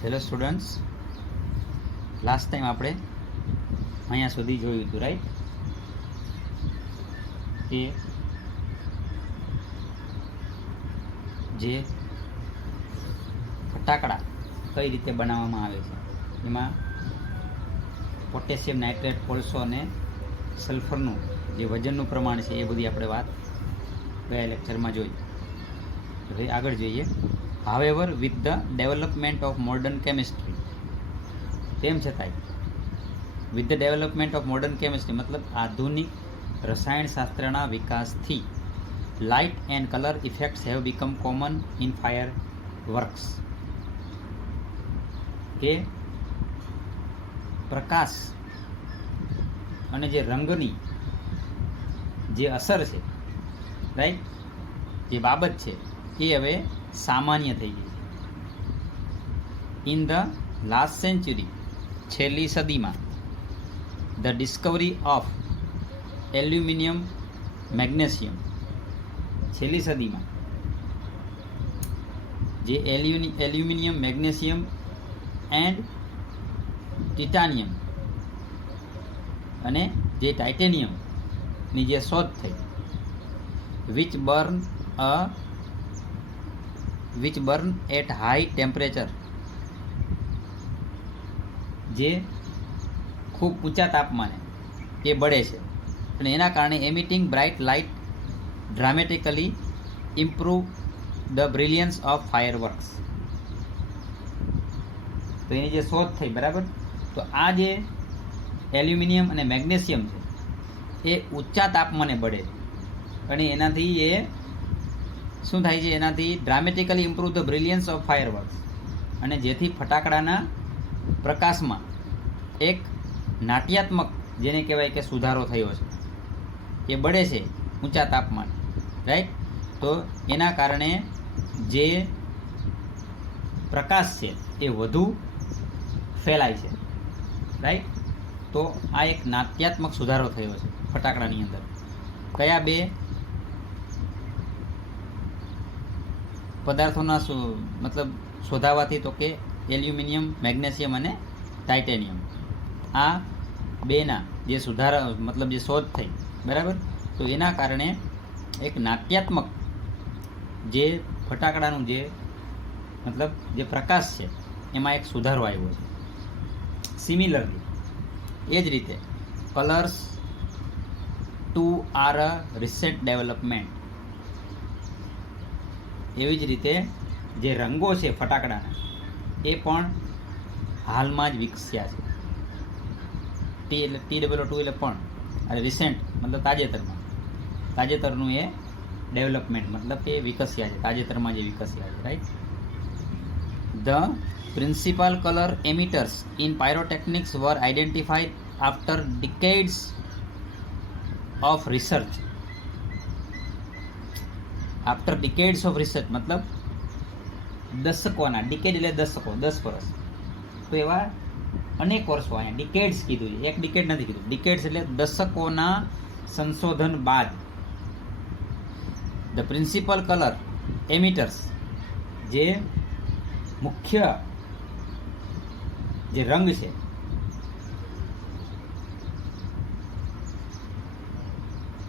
Hello students, last time આપણે અહીંયા સુધી જોયું હતું, રાઈટ? કે જે ફટાકડા કઈ રીતે બનાવવામાં આવે છે, એમાં પોટેશિયમ નાઇટ્રેટ, કોલસો અને સલ્ફરનું જે વજનનું પ્રમાણ છે એ બધી આપણે વાત ગયા લેક્ચરમાં જોઈ. હવે આગળ જોઈએ. However with the development of modern chemistry, તેમ છતાંય with the development of modern chemistry મતલબ આધુનિક રસાયણશાસ્ત્રના વિકાસથી light and colour effects have become common in fire works. કે પ્રકાશ અને જે રંગની જે અસર છે, રાઈટ, જે બાબત છે એ હવે સામાન્ય થઈ ગઈ છે. ઇન ધ લાસ્ટ સેન્ચુરી, છેલ્લી સદીમાં, the Discovery of aluminium magnesium, છેલ્લી સદીમાં જે એલ્યુમિનિયમ મેગ્નેશિયમ એન્ડ ટિટાનિયમ અને જે ટાઇટેનિયમની જે શોધ થઈ, which burn at high temperature, જે ખૂબ ઊંચા તાપમાને એ બળે છે અને એના કારણે emitting bright light dramatically improve the brilliance of fireworks. તો એની જે શોધ થઈ, બરાબર, તો આ જે એલ્યુમિનિયમ અને મેગ્નેશિયમ છે એ ઊંચા તાપમાને બળે છે અને એનાથી એ શું થાય છે, એનાથી dramatically improve the brilliance of fireworks, અને જેથી ફટાકડાના પ્રકાશમાં એક નાટ્યાત્મક, જેને કહેવાય કે સુધારો થયો છે. એ બળે છે ઊંચા તાપમાન, રાઈટ. તો એના કારણે જે પ્રકાશ છે એ વધુ ફેલાય છે, રાઈટ. તો આ એક નાટ્યાત્મક સુધારો થયો છે ફટાકડાની અંદર. કયા બે પદાર્થોના મતલબ શોધાવાથી? તો કે એલ્યુમિનિયમ મેગ્નેશિયમ અને ટાઇટેનિયમ. આ બેના જે સુધારા મતલબ જે શોધ થઈ, બરાબર, તો એના કારણે એક નાટ્યાત્મક જે ફટાકડાનું જે મતલબ જે પ્રકાશ છે એમાં એક સુધારો આવ્યો છે. સિમિલરલી, એ જ રીતે colours too are a recent development. એવી જ રીતે જે રંગો છે ફટાકડાના એ પણ હાલમાં જ વિકસ્યા છે. TWO2 એટલે પણ, અને રિસેન્ટ મતલબ તાજેતરનું એ ડેવલપમેન્ટ મતલબ કે વિકસ્યા છે, તાજેતરમાં જે વિકસ્યા છે, right. The principal colour emitters in pyrotechnics were identified after decades of research. After decades of research મતલબ દશકોના, ડિકેડ એટલે દશકો, 10 વર્ષ. તો એવા અનેક વર્ષો, અહીંયા ડિકેડ્સ કીધું છે, એક ડિકેડ નથી કીધું, ડિકેડ્સ એટલે દશકોના સંશોધન બાદ ધ પ્રિન્સિપલ કલર એમિટર્સ, જે મુખ્ય જે રંગ છે,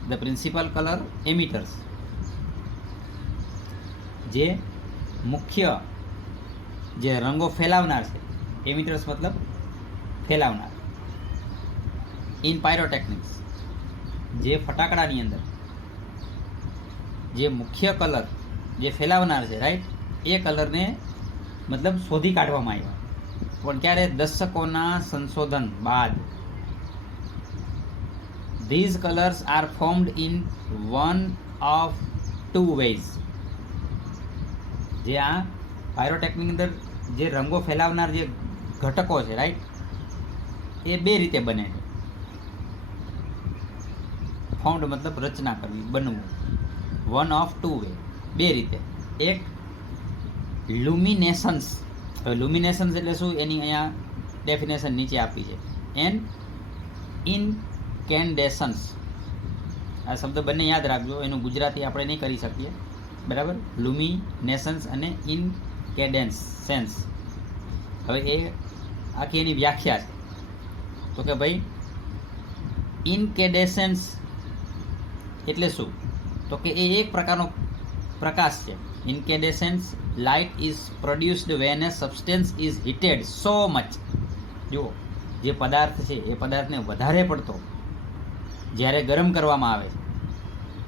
ધ પ્રિન્સિપલ કલર એમિટર્સ, જે મુખ્ય જે રંગો ફેલાવનાર છે, એમિટર્સ મતલબ ફેલાવનાર, ઇન પાયરોટેકનિક્સ, જે ફટાકડાની અંદર જે મુખ્ય કલર જે ફેલાવનાર છે, રાઈટ, એ કલરને મતલબ શોધી કાઢવામાં આવ્યા. પણ ક્યારે? દશકોના સંશોધન બાદ. These colours are formed in one of two ways. જે આ પાયરોટેકનિકની અંદર જે રંગો ફેલાવનાર જે ઘટકો છે, રાઈટ, એ બે રીતે બને છે. ફાઉન્ડ મતલબ રચના કરવી, બનવું. વન ઓફ ટુ વે, બે રીતે. એક લ્યુમિનેસન્સ. હવે લ્યુમિનેસન્સ એટલે શું, એની અહીંયા ડેફિનેશન નીચે આપી છે. એન્ડ ઇનકેન્ડેસન્સ. આ શબ્દ બંને યાદ રાખજો, એનું ગુજરાતી આપણે નહીં કરી શકીએ, બરાબર. લ્યુમિનેસન્સ અને ઇનકેન્ડેસન્સ. હવે એ આખી એની વ્યાખ્યા છે. તો કે ભાઈ ઇન્કેડેસન્સ એટલે શું? તો કે એ એક પ્રકારનો પ્રકાશ છે. Incandescence light is produced when a substance is heated so much. જુઓ, જે પદાર્થ છે એ પદાર્થને વધારે પડતો જ્યારે ગરમ કરવામાં આવે છે,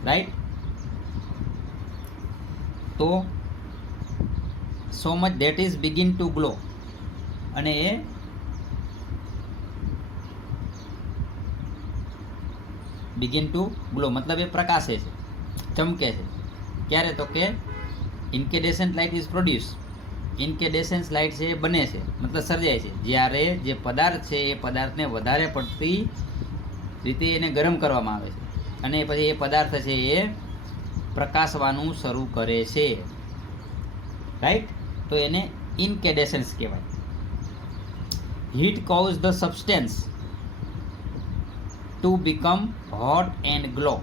રાઈટ, તો so much that is begin two glow, અને એ બિગિન ટુ ગ્લો મતલબ એ પ્રકાશે છે, ચમકે છે. ક્યારે? તો કે ઇન્કેડેસન્ટ લાઇટ ઇઝ પ્રોડ્યુસ, ઇન્કેડેસન્સ લાઇટ છે એ બને છે મતલબ સર્જાય છે જ્યારે જે પદાર્થ છે એ પદાર્થને વધારે પડતી રીતે એને ગરમ કરવામાં આવે છે, અને પછી એ પદાર્થ છે એ પ્રકાશવાનું શરૂ કરે છે, રાઈટ. તો એને ઇન્કેડેસન્સ કહેવાય. Heat cause the substance two become hot and glow.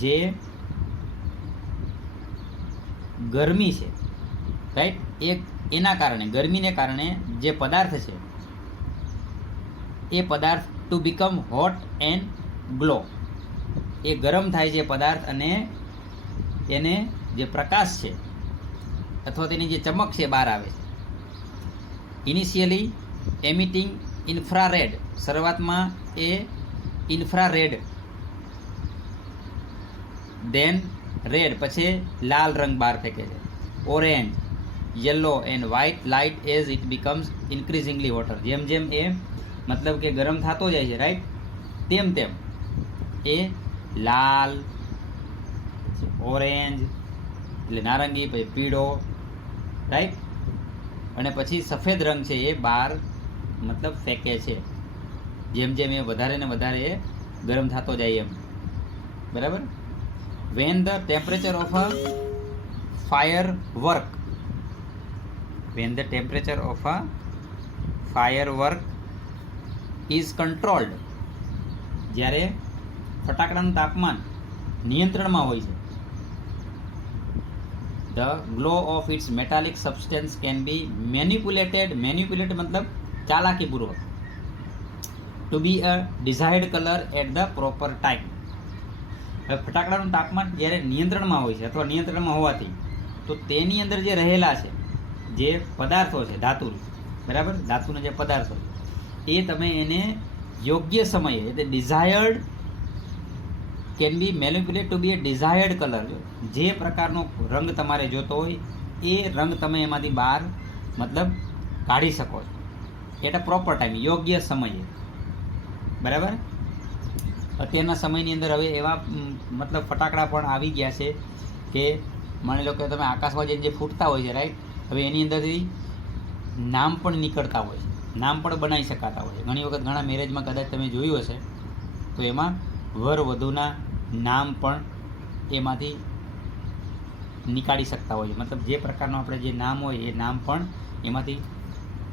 જે ગરમી છે, રાઈટ, એના કારણે, ગરમીને કારણે જે પદાર્થ છે એ પદાર્થ to become hot and glow, એ ગરમ થાય છે પદાર્થ, અને એને જે પ્રકાશ છે અથવા તેની જે ચમક છે બહાર આવે છે. ઇનિશિયલી એમિટિંગ ઇન્ફ્રારેડ, શરૂઆતમાં એ ઇન્ફ્રારેડ, દેન રેડ, પછી લાલ રંગ બહાર ફેંકે છે, orange, yellow and white light as it becomes increasingly hotter. જેમ જેમ એ મતલબ કે ગરમ થતો જાય છે, રાઈટ, તેમ તેમ એ લાલ, ઓરેન્જ એટલે નારંગી, પછી પીળો, રાઈટ, અને પછી સફેદ રંગ છે એ બહાર મતલબ ફેંકે છે, જેમ જેમ એ વધારે ને વધારે એ ગરમ થતો જાય એમ, બરાબર. When the temperature of a firework, when the temperature of a firework is controlled, જ્યારે ફટાકડાનું તાપમાન નિયંત્રણમાં હોય છે, the glow of its metallic substance can be manipulated મતલબ ચાલાકીપૂર્વક, to be a desired color at the proper time. હવે ફટાકડાનું તાપમાન જ્યારે નિયંત્રણમાં હોય છે અથવા નિયંત્રણમાં હોવાથી તો તેની અંદર જે રહેલા છે જે પદાર્થો છે ધાતુ, બરાબર, ધાતુના જે પદાર્થો એ તમે એને યોગ્ય સમયે, એટલે desired can be manipulate to be a desired colour. જે પ્રકારનો રંગ તમારે જોતો હોય એ રંગ તમે એમાંથી બહાર મતલબ કાઢી શકો છો એટ અ પ્રોપર ટાઈમ, યોગ્ય સમયે, બરાબર. અત્યારના સમયની અંદર હવે એવા મતલબ ફટાકડા પણ આવી ગયા છે કે માની લો કે તમે આકાશમાં જઈને જે ફૂટતા હોય છે, રાઈટ, હવે એની અંદરથી નામ પણ નીકળતા હોય છે, નામ પણ બનાવી શકાતા હોય છે. ઘણી વખત ઘણા મેરેજમાં કદાચ તમે જોયું હશે તો એમાં વર વધુના નામ પણ એમાંથી નીકાળી શકતા હોય છે, મતલબ જે પ્રકારનું આપણે જે નામ હોય એ નામ પણ એમાંથી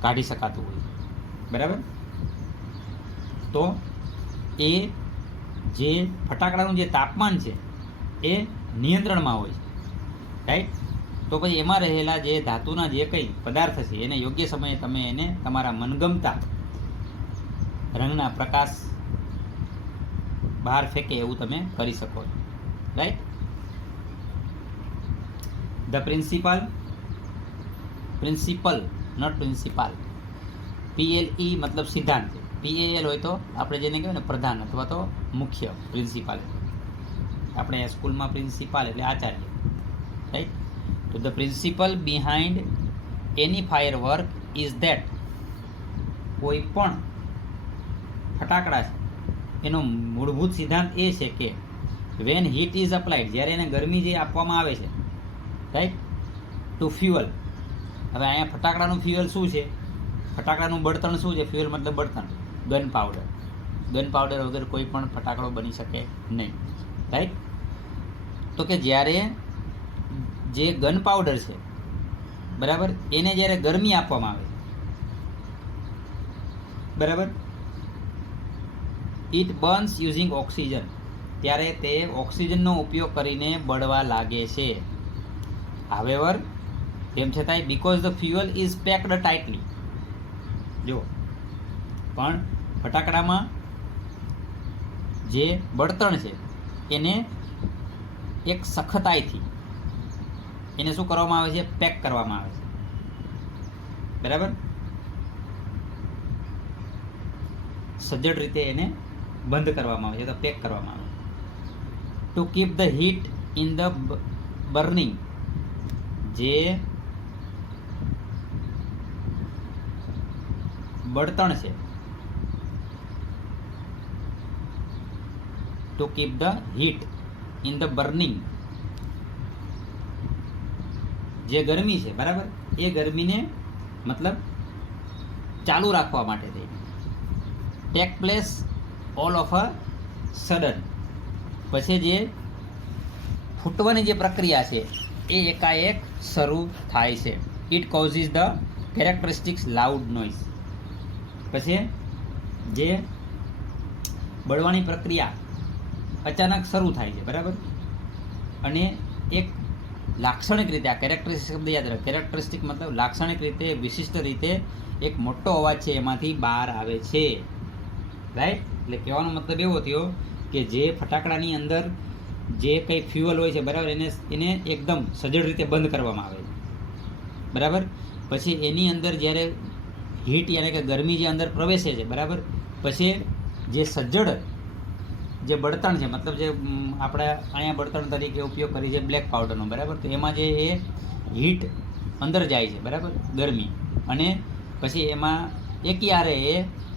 કાઢી શકાતું હોય છે, બરાબર. તો એ જે ફટાકડાનું જે તાપમાન છે એ નિયંત્રણમાં હોય છે, રાઈટ. તો પછી એમાં રહેલા જે ધાતુના જે કંઈ પદાર્થ છે એને યોગ્ય સમયે તમે એને તમારા મનગમતા રંગના પ્રકાશ બહાર ફેંકે એવું તમે કરી શકો છો, right. The principle not principal, PLE મતલબ સિદ્ધાંત, PAL હોય તો આપણે જેને કહેવાય ને પ્રધાન અથવા તો મુખ્ય, પ્રિન્સિપાલ આપણે સ્કૂલમાં પ્રિન્સિપાલ એટલે આચાર્ય, રાઈટ. તો the principal behind any firework is that, કોઈ પણ ફટાકડા છે એનો મૂળભૂત સિદ્ધાંત એ છે કે વેન હીટ ઇઝ અપ્લાઇડ, જ્યારે એને ગરમી જે આપવામાં આવે છે, રાઈટ, ટુ ફ્યુઅલ. હવે અહીંયા ફટાકડાનું ફ્યુઅલ શું છે? ફટાકડાનું બળતણ શું છે? ફ્યુઅલ મતલબ બળતણ, ગન પાવડર વગર કોઈ પણ ફટાકડો બની શકે નહીં, રાઈટ. તો કે જ્યારે જે ગન પાવડર છે, બરાબર, એને જ્યારે ગરમી આપવામાં આવે, બરાબર, ઇટ બર્ન્સ યુઝિંગ ઓક્સિજન, ત્યારે તે ઓક્સિજનનો ઉપયોગ કરીને બળવા લાગે છે. હાવેવર, તેમ છતાંય, because the fuel is packed tightly, જો પણ ફટાકડામાં જે બળતણ છે એને એક સખતાઈથી એને શું કરવામાં આવે છે? પેક કરવામાં આવે છે, બરાબર? સજ્જડ રીતે એને બંધ કરવામાં આવે છે, તો પેક કરવામાં આવે. To keep the heat in the burning, જે બળતણ છે, to keep the heat in the burning, જે ગરમી છે, બરાબર, એ ગરમીને મતલબ ચાલુ રાખવા માટે થઈ. Take place all of a sudden, પછી જે ફૂટવાની જે પ્રક્રિયા છે એ એકાએક શરૂ થાય છે. It causes the characteristics loud noise, પછી જે બળવાની પ્રક્રિયા અચાનક શરૂ થાય છે, બરાબર, અને એક લાક્ષણિક રીતે, આ કેરેક્ટરિસ્ટિક શબ્દ યાદ રાખો, કેરેક્ટરિસ્ટિક મતલબ લાક્ષણિક રીતે, વિશિષ્ટ રીતે એક મોટો અવાજ છે એમાંથી બહાર આવે છે, રાઈટ? એટલે કહેવાનો મતલબ એવો થયો કે જે ફટાકડાની અંદર જે કંઈ ફ્યુઅલ હોય છે, બરાબર, એને એકદમ સજ્જડ રીતે બંધ કરવામાં આવે છે, બરાબર. પછી એની અંદર જ્યારે હીટ યાની કે ગરમી જે અંદર પ્રવેશે છે, બરાબર, પછી જે સજ્જડ જે બળતણ છે, મતલબ જે આપણે અહીંયા બળતણ તરીકે ઉપયોગ કરી છે બ્લેક પાવડરનો, બરાબર, તો એમાં જે એ હીટ અંદર જાય છે, બરાબર, ગરમી, અને પછી એમાં એકયારે એ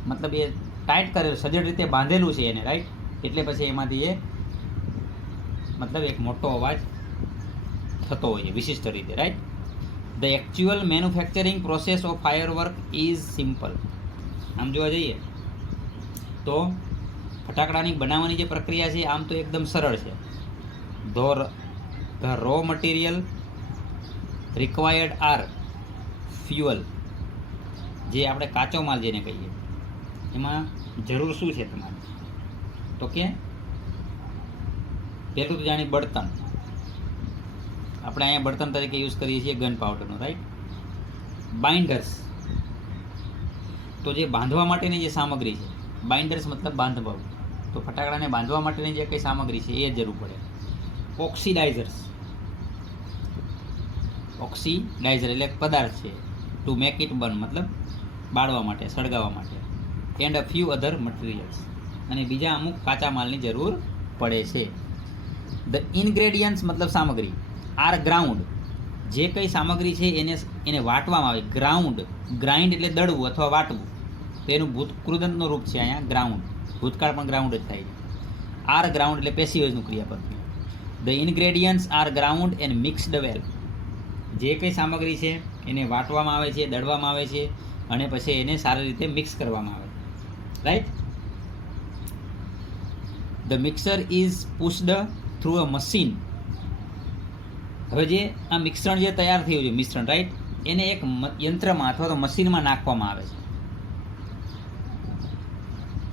મતલબ એ ટાઈટ કરેલું, સજ્જડ રીતે બાંધેલું છે એને, રાઈટ? એટલે પછી એમાંથી એ મતલબ એક મોટો અવાજ થતો હોય છે વિશિષ્ટ રીતે, right? The actual manufacturing process of firework is simple. આમ જોવા જઈએ તો ફટાકડાની બનાવવાની જે પ્રક્રિયા છે આમ તો એકદમ સરળ છે. The raw material required are fuel, જે આપણે કાચો માલ જેને કહીએ, એમાં જરૂર શું છે તમારે? તો કે પહેલું તો જાણી બળતણ, આપણે અહીંયા બળતણ તરીકે યુઝ કરીએ છીએ ગન પાવડરનો, રાઈટ? બાઇન્ડર્સ, તો જે બાંધવા માટેની જે સામગ્રી છે, બાઇન્ડર્સ મતલબ બાંધવા, તો ફટાકડાને બાંધવા માટેની જે કંઈ સામગ્રી છે એ જરૂર પડે. ઓક્સિડાઇઝર્સ, ઓક્સિડાઇઝર એટલે પદાર્થ છે. ટુ મેક ઇટ બર્ન મતલબ બાળવા માટે, સળગાવવા માટે. And a few other materials, અને બીજા અમુક કાચા માલની જરૂર પડે છે. ધ ઇન્ગ્રેડિયન્ટ્સ મતલબ સામગ્રી. આર ગ્રાઉન્ડ, જે કંઈ સામગ્રી છે એને વાટવામાં આવે. ગ્રાઉન્ડ, ગ્રાઇન્ડ એટલે દળવું અથવા વાટવું, તો એનું ભૂતકૃદંતનું રૂપ છે અહીંયા ગ્રાઉન્ડ. ભૂતકાળ પણ ગ્રાઉન્ડ જ થાય છે. આર ગ્રાઉન્ડ એટલે પેસિવનું ક્રિયાપદ. The ingredients are ground and mixed well, જે કંઈ સામગ્રી છે એને વાટવામાં આવે છે, દળવામાં આવે છે, અને પછી એને સારી રીતે મિક્સ કરવામાં આવે, right? The mixer is pushed through a machine. હવે જે આ મિશ્રણ જે તૈયાર થયું છે, મિશ્રણ, રાઈટ, એને એક યંત્રમાં અથવા તો મશીનમાં નાખવામાં આવે છે.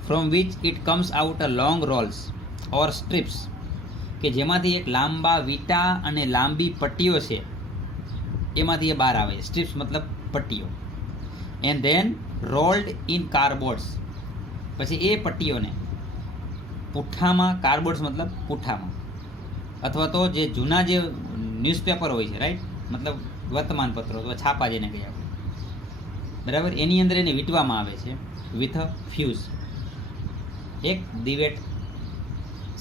From which it comes out a long Rolls or strips, કે જેમાંથી એક લાંબા વીટા અને લાંબી પટ્ટીઓ છે એમાંથી એ બહાર આવે છે. સ્ટ્રીપ્સ મતલબ પટ્ટીઓ. એન્ડ ધેન રોલ્ડ ઇન કાર્ડબોર્ડ્સ, પછી એ પટ્ટીઓને પુઠ્ઠામાં, કાર્ડબોર્ડ્સ મતલબ પુઠ્ઠામાં, અથવા તો જે જૂના જે ન્યૂઝપેપર હોય છે, રાઈટ, મતલબ વર્તમાનપત્રો અથવા છાપા જેને કહીએ આપણે, બરાબર, એની અંદર એને વીંટવામાં આવે છે વિથ અ ફ્યુઝ, એક દિવેટ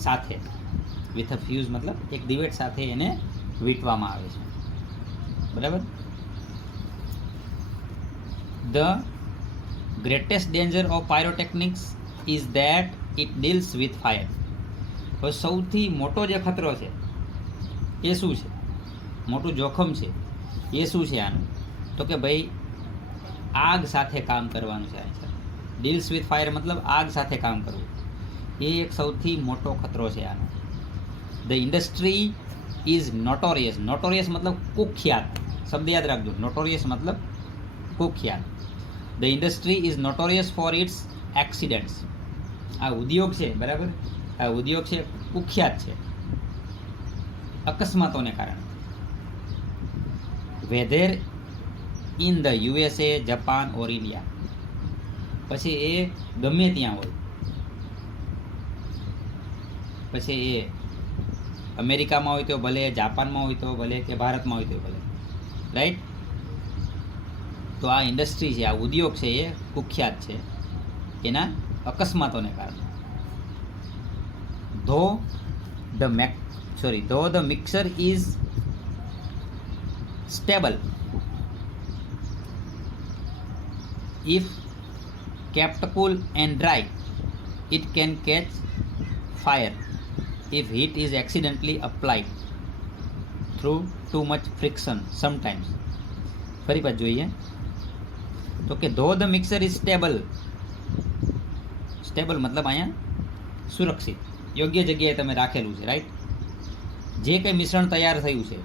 સાથે. વિથ અ ફ્યુઝ મતલબ એક દિવેટ સાથે એને વીંટવામાં આવે છે, બરાબર. The greatest danger of pyrotechnics is that it deals with fire. હવે સૌથી મોટો જે ખતરો છે એ શું છે? મોટું જોખમ છે એ શું છે આનું? તો કે ભાઈ આગ સાથે કામ કરવાનું છે. ડીલ્સ વિથ ફાયર મતલબ આગ સાથે કામ કરવું, એ એક સૌથી મોટો ખતરો છે આનો. The industry is notorious. Notorious મતલબ કુખ્યાત, શબ્દ યાદ રાખજો. નોટોરિયસ મતલબ કુખ્યાત. The industry is notorious for its accidents. આ ઉદ્યોગ છે, બરાબર, આ ઉદ્યોગ છે કુખ્યાત છે અકસ્માતોને કારણે. Whether in the USA, Japan or India. પછી એ ગમે ત્યાં હોય, પછી એ અમેરિકામાં હોય તો ભલે, જાપાનમાં હોય તો ભલે, કે ભારતમાં હોય તો ભલે, રાઈટ. તો આ ઇન્ડસ્ટ્રી છે, આ ઉદ્યોગ છે, એ કુખ્યાત છે એના અકસ્માતોને કારણે. though the mixer is stable, if kept cool and dry, it can catch fire if heat is accidentally applied through too much friction sometimes. ફરી પાછું જોઈએ તો કે though the mixer is stable મતલબ અહીંયા સુરક્ષિત, યોગ્ય જગ્યાએ તમે રાખેલું છે, રાઈટ. જે કંઈ મિશ્રણ તૈયાર થયું છે,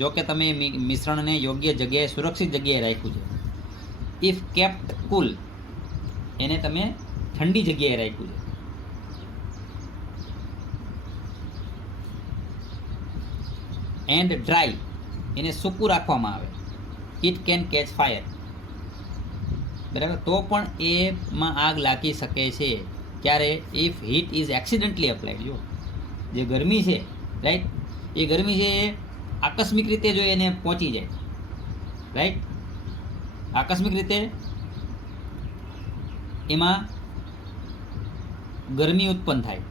જો કે તમે મિશ્રણને યોગ્ય જગ્યાએ, સુરક્ષિત જગ્યાએ રાખ્યું છે. ઇફ કેપ્ટ કુલ, એને તમે ઠંડી જગ્યાએ રાખ્યું છે. એન્ડ ડ્રાય, એને સૂકું રાખવામાં આવે. ઇટ કેન કેચ ફાયર, બરાબર, તો પણ એમાં આગ લાગી શકે છે. ક્યારે? If heat is accidentally applied. જો જે ગરમી છે, રાઈટ, એ ગરમી છે એ આકસ્મિક રીતે જો એને પહોંચી જાય, રાઈટ, આકસ્મિક રીતે એમાં ગરમી ઉત્પન્ન થાય.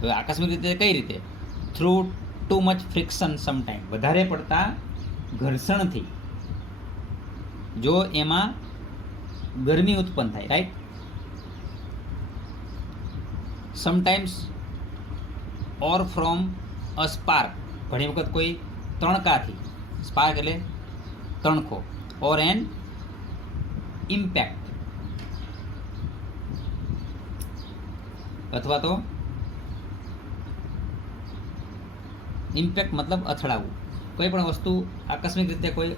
હવે આકસ્મિક રીતે કઈ રીતે? Through too much friction sometime, વધારે પડતા ઘર્ષણથી જો એમાં ગરમી ઉત્પન્ન થાય, right. Sometimes or from a spark, ઘણી વખત કોઈ તણકાથી, સ્પાર્ક એટલે તણખો, ઓર એન ઇમ્પેક્ટ, અથવા તો ઇમ્પેક્ટ મતલબ અથડાવવું. કોઈ પણ વસ્તુ આકસ્મિક રીતે કોઈ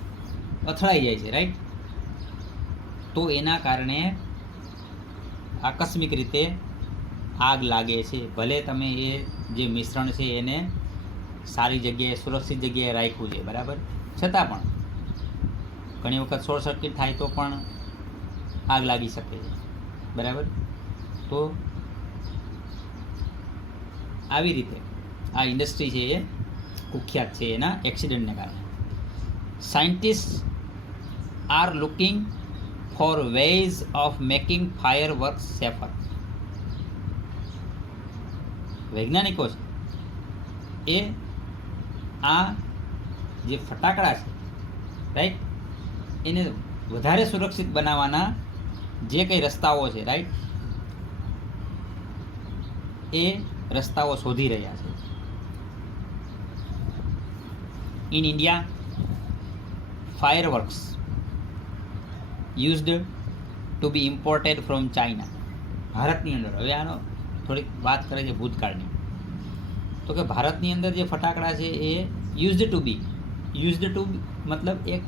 અથડાઈ જાય છે, રાઈટ, તો એના કારણે આકસ્મિક રીતે આગ લાગે છે. ભલે તમે એ જે મિશ્રણ છે એને સારી જગ્યાએ, સુરક્ષિત જગ્યાએ રાખ્યું છે, બરાબર, છતાં પણ ઘણી વખત શોર્ટ સર્કિટ થાય તો પણ આગ લાગી શકે છે, બરાબર. તો આવી રીતે આ ઇન્ડસ્ટ્રી છે એ કુખ્યાત છે એના એક્સિડન્ટને કારણે. Scientist are looking for ways of making fireworks safer. વૈજ્ઞાનિકો છે એ આ જે ફટાકડા છે, રાઈટ, એને વધારે સુરક્ષિત બનાવવાના જે કંઈ રસ્તાઓ છે, રાઈટ, એ રસ્તાઓ શોધી રહ્યા છે. In India, fireworks used to be imported from China. ભારતની અંદર, હવે આનો થોડીક વાત કરે છે ભૂતકાળની, તો કે ભારતની અંદર જે ફટાકડા છે એ યુઝડ ટુ બી મતલબ એક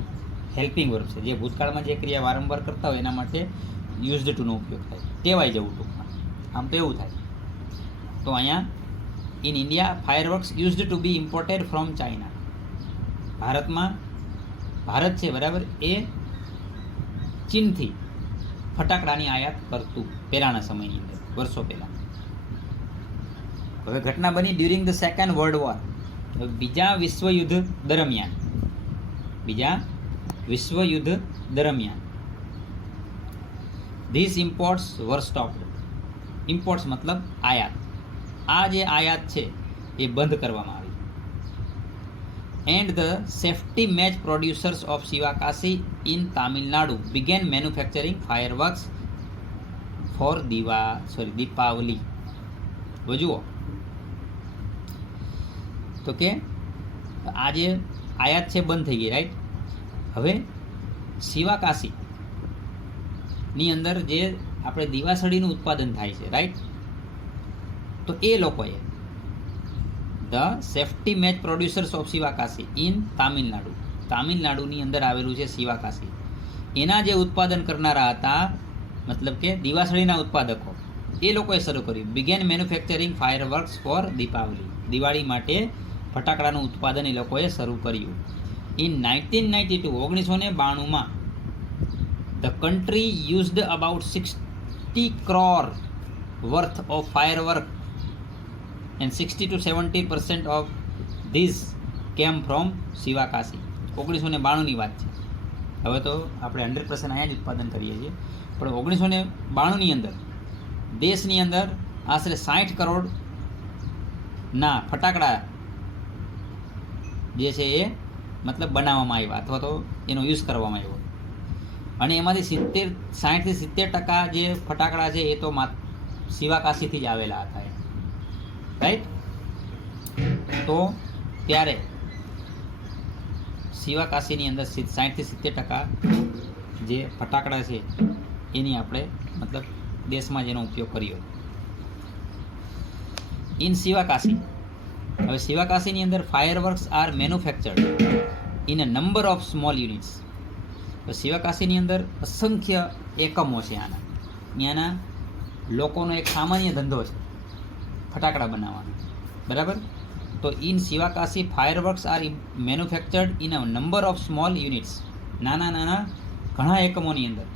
હેલ્પિંગ વર્બ છે. જે ભૂતકાળમાં જે ક્રિયા વારંવાર કરતા હોય એના માટે યુઝડ ટુનો ઉપયોગ થાય, ટેવાઈ જવું ટૂંકમાં. આમ તો એવું થાય. તો અહીંયા in India fireworks used to be imported from China. ભારત છે, બરાબર, એ ચીનથી ફટાકડાની આયાત કરતું પહેલાંના સમયની અંદર, વર્ષો પહેલાં. હવે ઘટના બની during the second world war, બીજા વિશ્વયુદ્ધ દરમિયાન. This imports were stopped. Imports મતલબ આયાત. આ જે આયાત છે એ બંધ કરવામાં આવી. And the safety match producers of Sivakasi in Tamil Nadu began manufacturing fireworks for Deepavali. જુઓ તો કે આ જે આયાત છે બંધ થઈ ગઈ, રાઈટ. હવે શિવાકાશીની અંદર જે આપણે દિવાસળીનું ઉત્પાદન થાય છે, રાઈટ, તો એ લોકોએ the safety match producers of Sivakasi in તામિલનાડુની અંદર આવેલું છે શિવાકાશી. એના જે ઉત્પાદન કરનારા હતા, મતલબ કે દિવાસળીના ઉત્પાદકો, એ લોકોએ શરૂ કર્યું began manufacturing fireworks for Deepavali. Diwali માટે ફટાકડાનું ઉત્પાદન એ લોકોએ શરૂ કર્યું. In 1992, 1992 the country used about 60 crore worth of firework and 60 to 70% of these came from Sivakasi. 1992ની વાત છે. હવે તો આપણે 100% અહીંયા જ ઉત્પાદન કરીએ છીએ, પણ 1992ની અંદર દેશની અંદર આશરે 60 કરોડના ફટાકડા જે છે એ મતલબ બનાવવામાં આવ્યા અથવા તો એનો યુઝ કરવામાં આવ્યો, અને એમાંથી 60 થી 70% જે ફટાકડા છે એ તો શિવાકાશીથી જ આવેલા હતા, રાઈટ. તો ત્યારે શિવાકાશીની અંદર 60 થી 70% જે ફટાકડા છે એની આપણે મતલબ દેશમાં જેનો ઉપયોગ કર્યો ઇન શિવાકાશી. હવે શિવાકાશીની અંદર fireworks are manufactured in a number of small units. તો શિવાકાશીની અંદર અસંખ્ય એકમો છે. ત્યાંના લોકોનો એક સામાન્ય ધંધો છે ફટાકડા બનાવવાનો, બરાબર. તો in Sivakasi fireworks are manufactured in a number of small units. નાના ઘણા એકમોની અંદર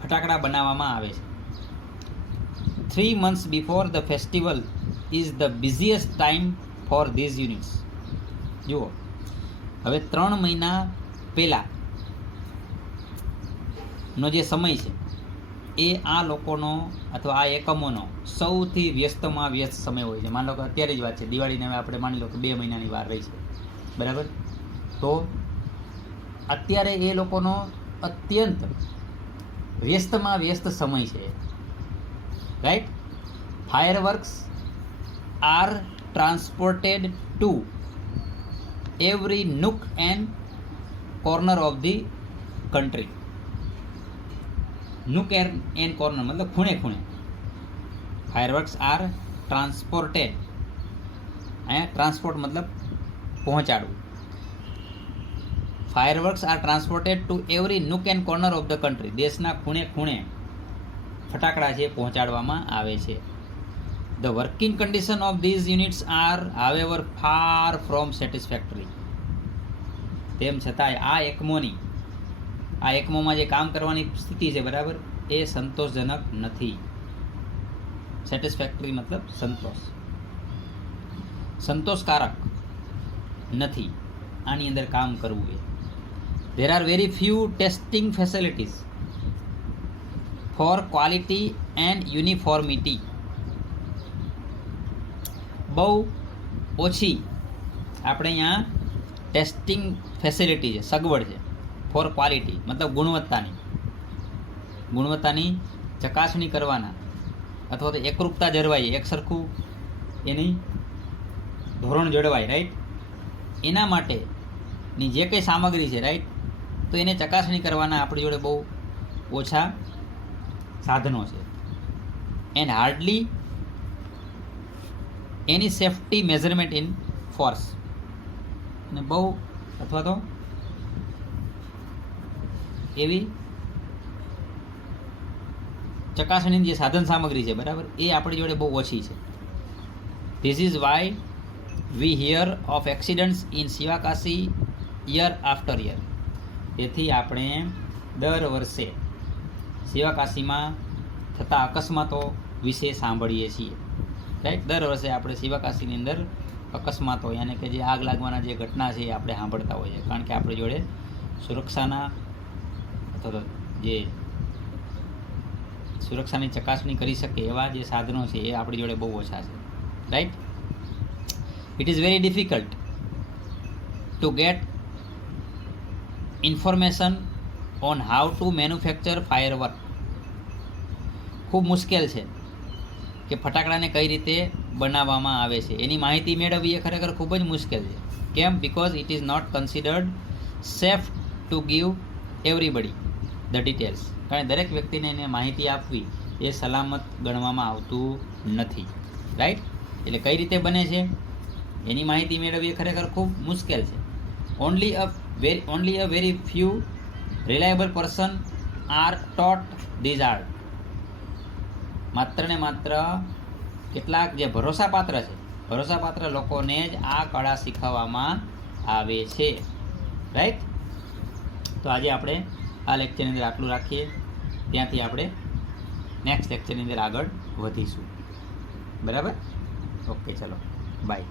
ફટાકડા બનાવવામાં આવે છે. 3 months before the festival is the busiest time for these units. જુઓ, હવે 3 મહિના પહેલાંનો જે સમય છે એ આ લોકોનો અથવા આ એકમોનો સૌથી વ્યસ્તમાં વ્યસ્ત સમય હોય છે. માની લો કે અત્યારે જ વાત છે, દિવાળીને હવે આપણે માની લો કે 2 મહિનાની વાર રહી છે, બરાબર. તો અત્યારે એ લોકોનો અત્યંત વ્યસ્તમાં વ્યસ્ત સમય છે, right. Fireworks are transported to every nook and corner of the country. Nook and corner મતલબ ખૂણે ખૂણે. ફાયરવર્ક્સ આર ટ્રાન્સપોર્ટેડ, અહીંયા ટ્રાન્સપોર્ટ મતલબ પહોંચાડવું. Fireworks are transported to every nook and corner of the country. દેશના ખૂણે ખૂણે ફટાકડા છે પહોંચાડવામાં આવે છે. The working condition of these units are however far from satisfactory. તેમ છતાંય આ એકમોમાં જે કામ કરવાની સ્થિતિ છે, બરાબર, એ સંતોષજનક નથી. સેટિસ્ફેક્ટરી મતલબ સંતોષકારક નથી આની અંદર કામ કરવું એ. There are very few testing facilities for quality and uniformity. બહુ ઓછી આપણે અહીંયા ટેસ્ટિંગ ફેસિલિટી છે, સગવડ છે. ફોર ક્વોલિટી મતલબ ગુણવત્તાની ચકાસણી કરવાના અથવા તો એકરૂપતા જળવાય, એક સરખું એની ધોરણ જળવાય, રાઈટ. એના માટેની જે કંઈ સામગ્રી છે, રાઈટ, તો એને ચકાસણી કરવાના આપણી જોડે બહુ ઓછા સાધનો છે. And hardly any safety measurement in force. અને બહુ અથવા તો એવી ચકાસણીની જે સાધન સામગ્રી છે, બરાબર, એ આપણી જોડે બહુ ઓછી છે. This is why we here of accidents in Sivakasi year after year. તેથી આપણે દર વર્ષે શિવાકાશીમાં થતા અકસ્માતો વિશે સાંભળીએ છીએ, રાઈટ. દર વર્ષે આપણે શિવાકાશીની અંદર અકસ્માતો યાની કે જે આગ લાગવાના જે ઘટના છે એ આપણે સાંભળતા હોઈએ, કારણ કે આપણી જોડે સુરક્ષાના અથવા તો જે સુરક્ષાની ચકાસણી કરી શકે એવા જે સાધનો છે એ આપણી જોડે બહુ ઓછા છે, right. It is very difficult to gate information on how to manufacture firework. ખૂબ મુશ્કેલ છે કે ફટાકડાને કઈ રીતે બનાવવામાં આવે છે એની માહિતી મેળવવી એ ખરેખર ખૂબ જ મુશ્કેલ છે. કેમ? Because it is not considered safe to give everybody the details. કારણ દરેક વ્યક્તિને એને માહિતી આપવી એ સલામત ગણવામાં આવતું નથી, રાઈટ. એટલે કઈ રીતે બને છે એની માહિતી મેળવવી એ ખરેખર ખૂબ મુશ્કેલ છે. Only a very few reliable person are taught these art. માત્ર ને માત્ર કેટલાક જે ભરોસાપાત્ર લોકોને જ આ કળા શીખવવામાં આવે છે, રાઈટ. તો આજે આપણે આ લેક્ચરની અંદર આટલું રાખીએ, ત્યાંથી આપણે નેક્સ્ટ લેક્ચરની અંદર આગળ વધીશું. બરાબર? ઓકે, ચલો બાય.